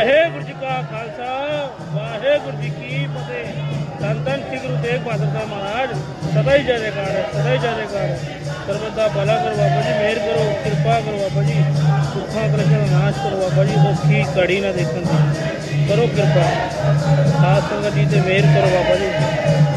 ਵਾਹਿਗੁਰੂ ਜੀ ਕਾ ਖਾਲਸਾ, ਵਾਹਿਗੁਰੂ ਜੀ ਕੀ ਫਤਿਹ। ਧੰਨ ਸ੍ਰੀ ਗੁਰੂ ਤੇਗ ਬਹਾਦਰ ਸਾਹਿਬ ਮਹਾਰਾਜ, ਸਦਾ ਹੀ ਜੈ ਜੈਕਾਰ ਹੈ, ਸਦਾ ਹੀ ਜੈ ਜੈਕਾਰ ਹੈ। ਸਰਬਤ ਦਾ ਭਲਾ ਕਰੋ ਬਾਬਾ ਜੀ, ਮਿਹਰ ਕਰੋ, ਕਿਰਪਾ ਕਰੋ ਬਾਬਾ ਜੀ। ਸੁੱਖਾਂ ਕਲੇਸ਼ਾਂ ਦਾ ਨਾਸ਼ ਕਰੋ ਬਾਬਾ ਜੀ ਔਖੀ ਘੜੀ ਨਾ ਦੇਖਣ ਦੀ। ਕਰੋ ਕਿਰਪਾ। ਸਾਧ ਸੰਗਤ ਜੀ ਤੇ ਮਿਹਰ ਕਰੋ ਬਾਬਾ ਜੀ।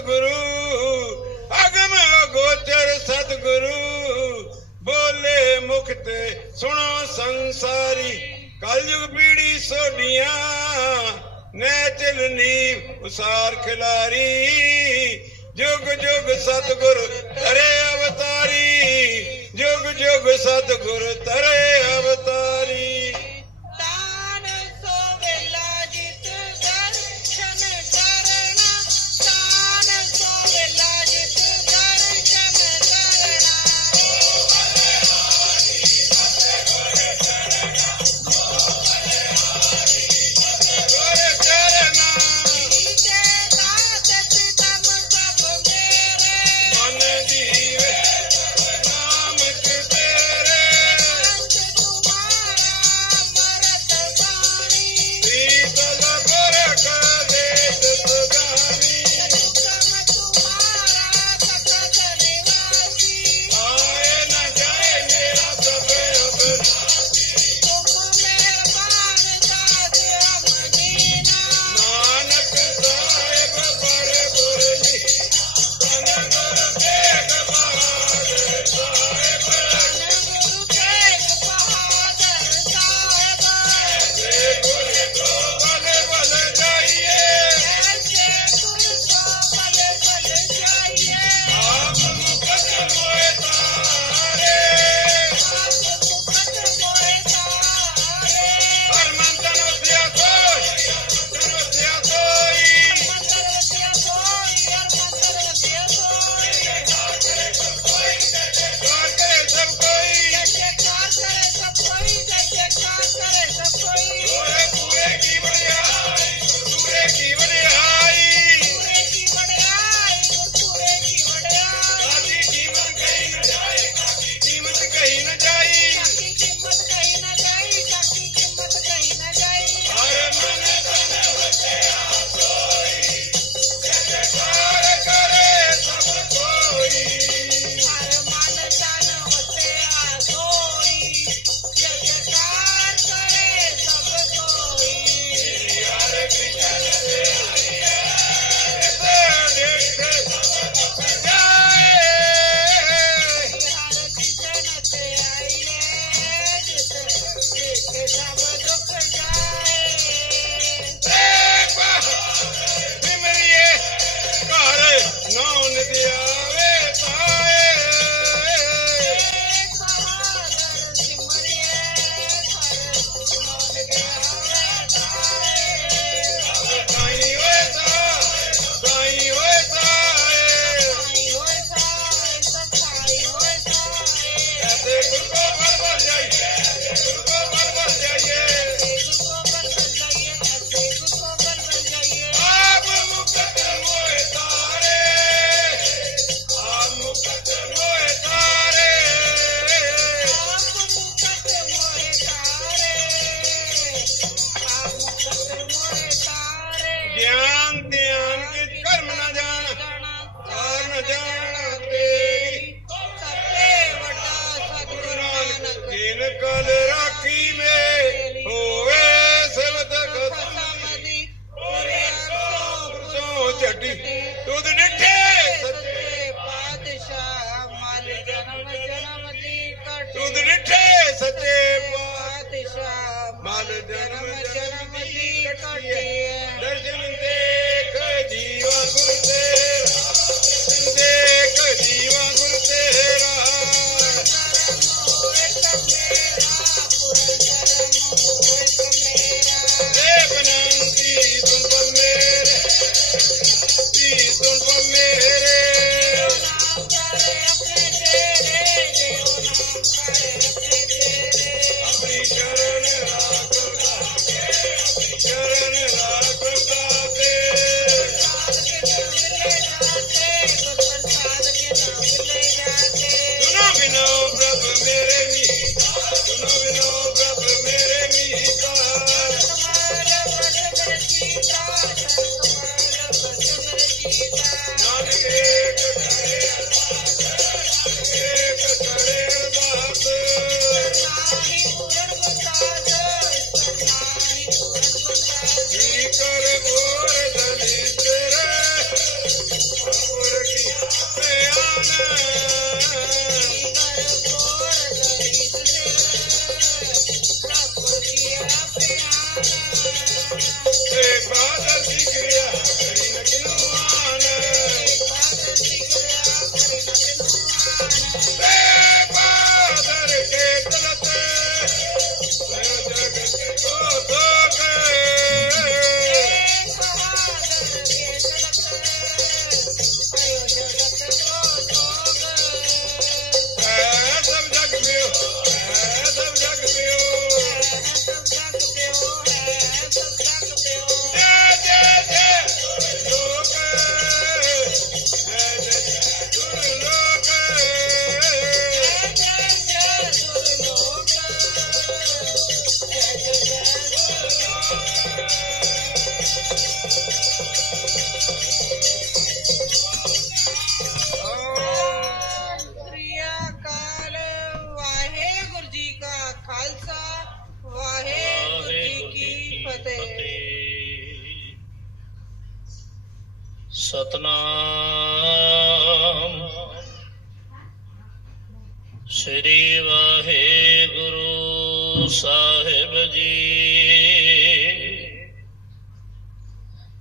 ਸਤਿਗੁਰੂ, ਅਗਮ ਅਗੋਚਰ ਸਤਿਗੁਰੂ, ਬੋਲੇ ਮੁਖ ਤੇ ਸੁਣੋ ਸੰਸਾਰੀ। ਕਲਯੁਗ ਪੀੜੀ ਸੋਡੀਆਂ ਨੈ ਚਲਨੀ ਉਸਾਰ ਖਿਲਾਰੀ। ਜੁਗ ਜੁਗ ਸਤਿਗੁਰ ਤਰੇ ਅਵਤਾਰੀ, ਜੁਗ ਜੁਗ ਸਤਿਗੁਰ ਤਰੇ ਅਵਤਾਰੀ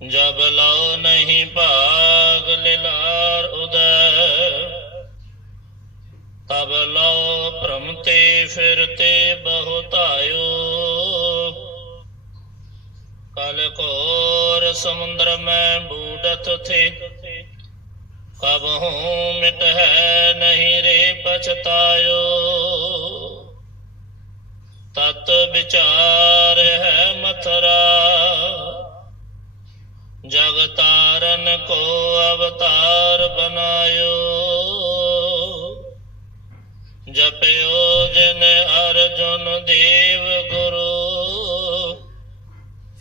ਜਬ ਲਓ ਨਹੀਂ ਭਾਗ ਲਿਲਾਰ ਉਦੈ। ਤਬ ਲਓ ਭ੍ਰਮ ਤੇ ਫਿਰਤੇ ਬਹੁਤਾਇਓ ਕਲ ਕੋਰ ਸਮੁੰਦਰ ਮੈਂ ਬੂਡਤ ਥੇ। ਕਬ ਹੂੰ ਮਿਟ ਹੈ ਨਹੀਂ ਰੇ ਪਛਤਾਇਓ। ਤਤ ਵਿਚਾਰ ਹੈ ਮਥਰਾ। ਜਗਤਾਰਨ ਕੋ ਅਵਤਾਰ ਬਨਾਇਓ। ਜਪਿਓ ਜਿਨ ਅਰਜੁਨ ਦੇਵ ਗੁਰੂ।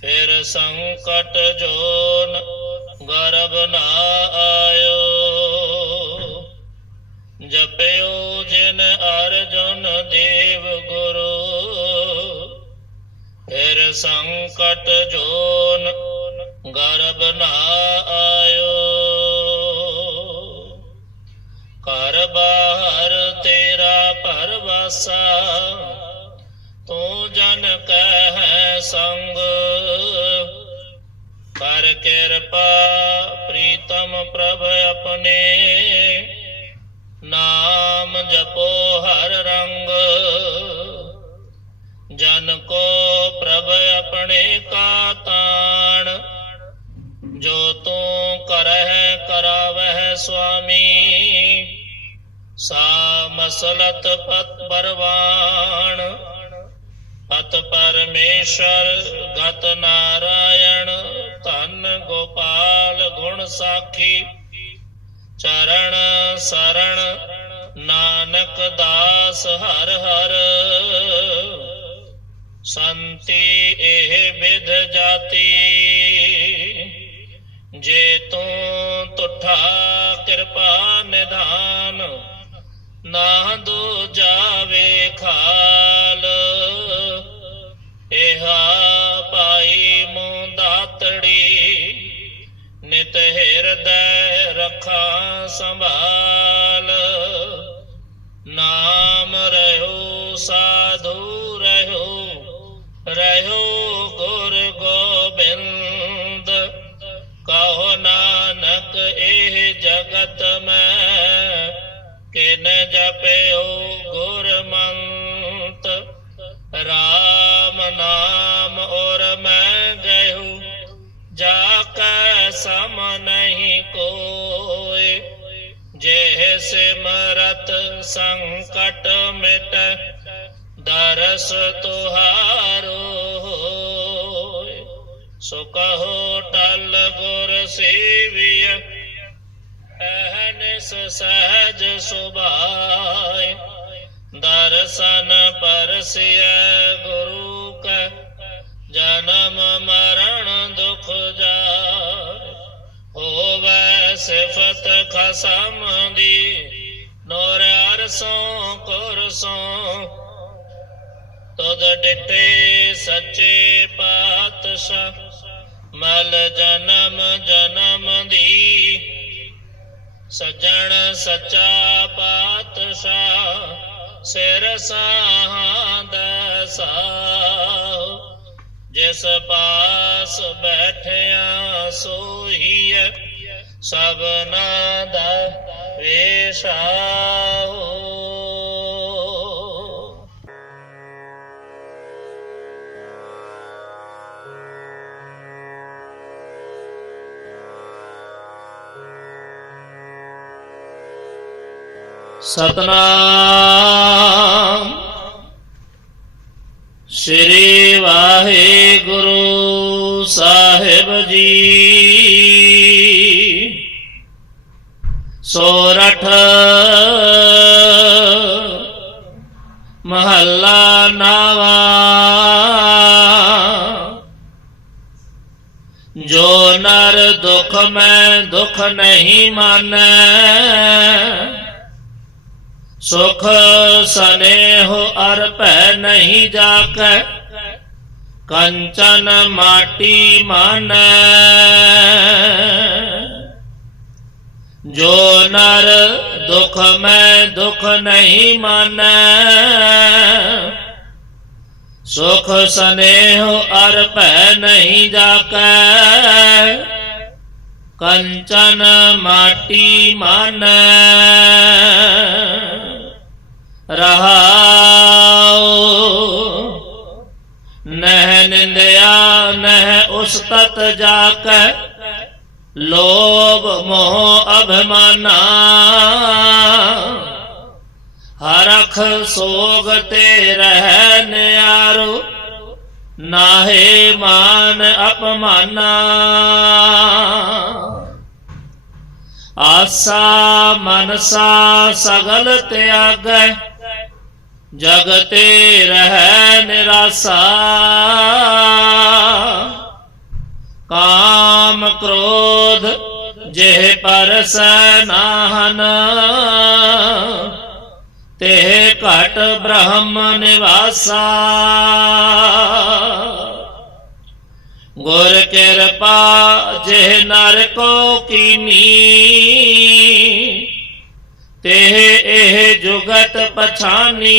ਫਿਰ ਸੰਕਟ ਜੋਨ ਗਰਬ ਨਾ ਆਇਓ। ਜਪਿਓ ਜਿਨ ਅਰਜੁਨ ਦੇਵ ਗੁਰੂ। ਫਿਰ ਸੰਕਟ ਜੋਨ ਗਰਬ ਨਾ ਆਇਓ। ਘਰ ਬਾਹਰ ਤੇਰਾ ਪਰਵਾਸਾ, ਤੂੰ ਜਨ ਕਹਿ ਸੰਗ। ਕਰ ਕਿਰਪਾ ਪ੍ਰੀਤਮ ਪ੍ਰਭ ਆਪਣੇ, ਨਾਮ ਜਪੋ ਹਰ ਰੰਗ। ਜਨ ਕੋ ਪ੍ਰਭ ਆਪਣੇ ਕਾ ਤਾਣ ਜੋ ਤੂੰ ਕਰਹਿ ਕਰਾਵਹਿ ਸੁਆਮੀ, ਸਾ ਮਸਲਤ ਪਤ ਪਰਵਾਣ ਪਤ ਪਰਮੇਸ਼ਰ ਗਤ ਨਾਰਾਇਣ, ਧਨ ਗੋਪਾਲ ਗੁਣ ਸਾਖੀ, ਚਰਨ ਸਰਣ ਨਾਨਕ ਦਾਸ ਹਰ ਹਰ। ਸੰਤੀ ਇਹ ਵਿਧ ਜਾਤੀ। ਜੇ ਤੂੰ ਤੁਠਾ ਕਿਰਪਾ ਨਿਧਾਨ ਨਾ ਦੋ ਜਾਵੇ ਖਾਲ ਇਹਾ ਪਾਈ ਮੂੰ ਦਾਤੜੀ, ਨਿਤ ਹਿਰਦੈ ਰਖਾ ਸੰਭਾਲ। ਨਾਮ ਰਹਿਓ, ਸਾਧੂ ਰਹਿਓ ਰਹਿਓ ਜਗਤ ਮੈਂ ਕਿਨ ਜਪਿਓ ਗੁਰਮੰਤ। ਰਾਮ ਨਾਮ ਔਰ ਮੈਂ ਗਇਓ ਜਾ ਕੈ ਸਮ ਨਹੀਂ ਕੋਇ। ਜੇ ਸਿਮਰਤ ਸੰਕਟ ਮਿਟ, ਦਰਸ ਤੁਹਾਰੋ ਹੋਇ। ਸੋ ਕਹੋ ਟਲ ਗੁਰ ਸੇਵਿය ਅਹਨਿਸ ਸਹਜ ਸੁਭਾਇ ਦਰਸ਼ਨ ਪਰਸਿਐ ਗੁਰੂ ਕੈ, ਜਨਮ ਮਰਨ ਦੁਖ ਜਾਇ ਹੋਵੈ ਸਿਫਤ ਖਸਮ ਦੀ, ਨੋਰ ਅਰਸੋਂ ਕੁਰਸੋਂ ਤੁਧ ਡਿਟੇ ਸੱਚੇ ਪਾਤਸ਼ਾਹ, ਮਲ ਜਨਮ ਜਨਮ ਦੀ ਸਜਣ ਸੱਚਾ ਪਾਤਸ਼ਾਹ ਸਿਰ ਸਾਹਾਂ ਦਸਾਉ ਜਿਸ ਪਾਸ ਬੈਠਿਆ ਸੋਹੀਐ ਸਭਨਾ ਦਾ ਵੇਸ਼ਾ। ਸਤਨਾਮ। ਸ੍ਰੀ ਵਾਹਿਗੁਰੂ ਸਾਹਿਬ ਜੀ। ਸੋਰਠ ਮਹੱਲਾ ਨਾਵਾ। ਜੋ ਨਰ ਦੁਖ ਮੈਂ ਦੁਖ ਨਹੀਂ ਮਾਨੈ। ਸੁਖ ਸਨੇਹ ਅਰ ਭੈ ਨਹੀਂ ਜਾਕੈ, ਕੰਚਨ ਮਾਟੀ ਮਾਨੈ। ਜੋ ਨਰ ਦੁਖ ਮੈਂ ਦੁਖ ਨਹੀਂ ਮਾਨੈ, ਸੁਖ ਸਨੇਹ ਅਰ ਭੈ ਨਹੀਂ ਜਾਕੈ। ਕੰਚਨ ਮਾਟੀ ਮਾਨੈ ਰਹਾਉ ਨਹਿ ਨਿੰਦਿਆ ਨਹਿ ਉਸ ਤਤ ਜਾਕੈ ਲੋਭ ਮੋਹ ਅਭਿਮਾਨਾ ਹਰਖ ਸੋਗ ਤੇ ਰਹਿ ਨਿਆਰੋ ਨਾਹੇ ਮਾਨ ਅਪਮਾਨਾ ਆਸਾ ਮਨਸਾ ਸਗਲ ਤਿਆਗੈ, ਜਗਤੇ ਰਹਿ ਨਿਰਾਸਾ। ਕਾਮ ਕ੍ਰੋਧ ਜਿਹ ਪਰਸੈ ਨਾਹਨ, ਤੇ ਘਟ ਬ੍ਰਹਮ ਨਿਵਾਸਾ। ਗੁਰ ਕਿਰਪਾ ਜਿਹ ਨਰ ਕੋ ਕੀਨੀ ਤੇ ਇਹ ਜੁਗਤ ਪਛਾਨੀ।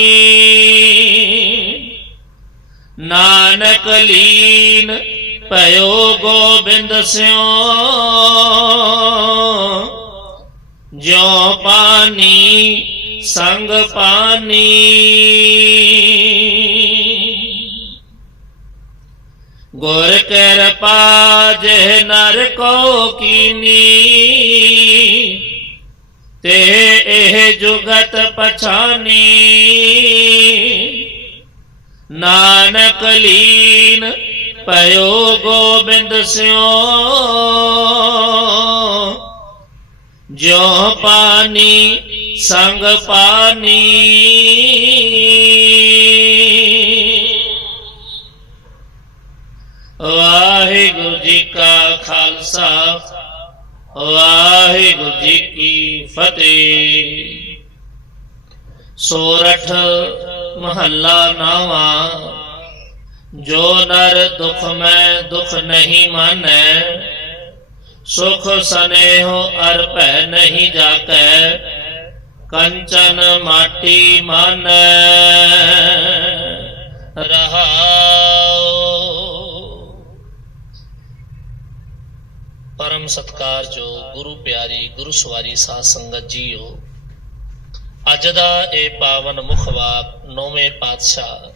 ਨਾਨਕ ਲੀਨ ਭਇਓ ਗੋਬਿੰਦ ਸਿਓ ਜਿਉ ਪਾਨੀ ਸੰਗ ਪਾਨੀ। ਗੁਰ ਕਿਰਪਾ ਜਿਹ ਨਰ ਕੋ ਕੀਨੀ। ਤੇ ਇਹ ਜੁਗਤ ਪਛਾਨੀ। ਨਾਨਕ ਲੀਨ ਭਇਓ ਗੋਬਿੰਦ ਸਿਓ। ਜੋ ਪਾਨੀ ਸੰਗ ਪਾਨੀ। ਵਾਹਿਗੁਰੂ ਜੀ ਕਾ ਖਾਲਸਾ, ਵਾਹਿਗੁਰੂ ਜੀ ਕੀ ਫਤਿਹ। ਸੋਰਠ ਮਹੱਲਾ ਨਾਵਾ, ਜੋ ਨਰ ਦੁਖ ਮੈਂ ਦੁਖ ਨਹੀਂ ਮਾਨੈ, ਸੁਖ ਸਨੇਹ ਅਰ ਭੈ ਨਹੀਂ ਜਾਕੈ, ਕੰਚਨ ਮਾਟੀ ਮਾਨੈ। ਰਹਾਉ। ਪਰਮ ਸਤਕਾਰ ਜੋ ਗੁਰੂ ਪਿਆਰੀ ਗੁਰੂ ਸਵਾਰੀ ਸਾਧ ਸੰਗਤ ਜੀਓ। ਅੱਜ ਦਾ ਇਹ ਪਾਵਨ ਮੁਖਵਾਕ ਨੌਵੇਂ ਪਾਤਸ਼ਾਹ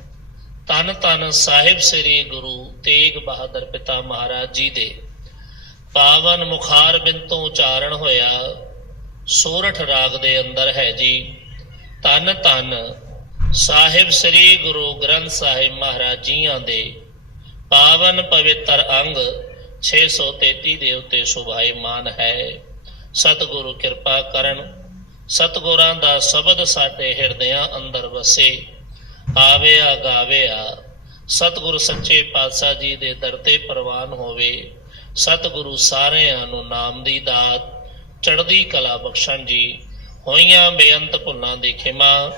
ਤਨ ਤਨ ਸਾਹਿਬ ਸ੍ਰੀ ਗੁਰੂ ਤੇਗ ਬਹਾਦਰ ਪਿਤਾ ਮਹਾਰਾਜ ਜੀ ਦੇ ਪਾਵਨ ਮੁਖਾਰ ਬਿੰਦ ਤੋਂ ਉਚਾਰਨ ਹੋਇਆ ਸੋਰਠ ਰਾਗ ਦੇ ਅੰਦਰ ਹੈ ਜੀ। ਤਨ ਤਨ ਸਾਹਿਬ ਸ੍ਰੀ ਗੁਰੂ ਗ੍ਰੰਥ ਸਾਹਿਬ ਮਹਾਰਾਜ ਜੀਆਂ ਦੇ ਪਾਵਨ ਪਵਿੱਤਰ ਅੰਗ 633 ਦੇ ਉੱਤੇ ਸੁਭਾਈਮਾਨ ਹੈ। ਸਤਿਗੁਰੂ ਕਿਰਪਾ ਕਰਨ। ਸਤਿਗੁਰਾਂ ਦਾ ਸ਼ਬਦ ਸਾਡੇ ਹਿਰਦਿਆਂ ਅੰਦਰ ਵਸੇ। ਆਵਿਆ ਗਾਵਿਆ, ਸਤਿਗੁਰੂ ਸੱਚੇ ਪਾਤਸ਼ਾਹ ਜੀ ਦੇ ਦਰ ਤੇ ਪ੍ਰਵਾਨ ਹੋਵੇ। ਸਤਿਗੁਰੂ ਸਾਰਿਆਂ ਨੂੰ ਨਾਮ ਦੀ ਦਾਤ, ਚੜ੍ਹਦੀ ਕਲਾ ਬਖਸ਼ਣ ਜੀ। ਹੋਈਆਂ ਬੇਅੰਤ ਭੁੱਲਾਂ ਦੀ ਖਿਮਾ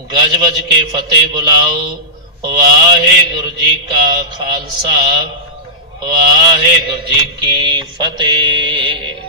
ਗਜ ਵਜ ਕੇ ਫਤਿਹ ਬੁਲਾਓ। ਵਾਹਿਗੁਰੂ ਜੀ ਕਾ ਖਾਲਸਾ। ਵਾਹਿਗੁਰੂ ਜੀ ਕੀ ਫਤਿਹ।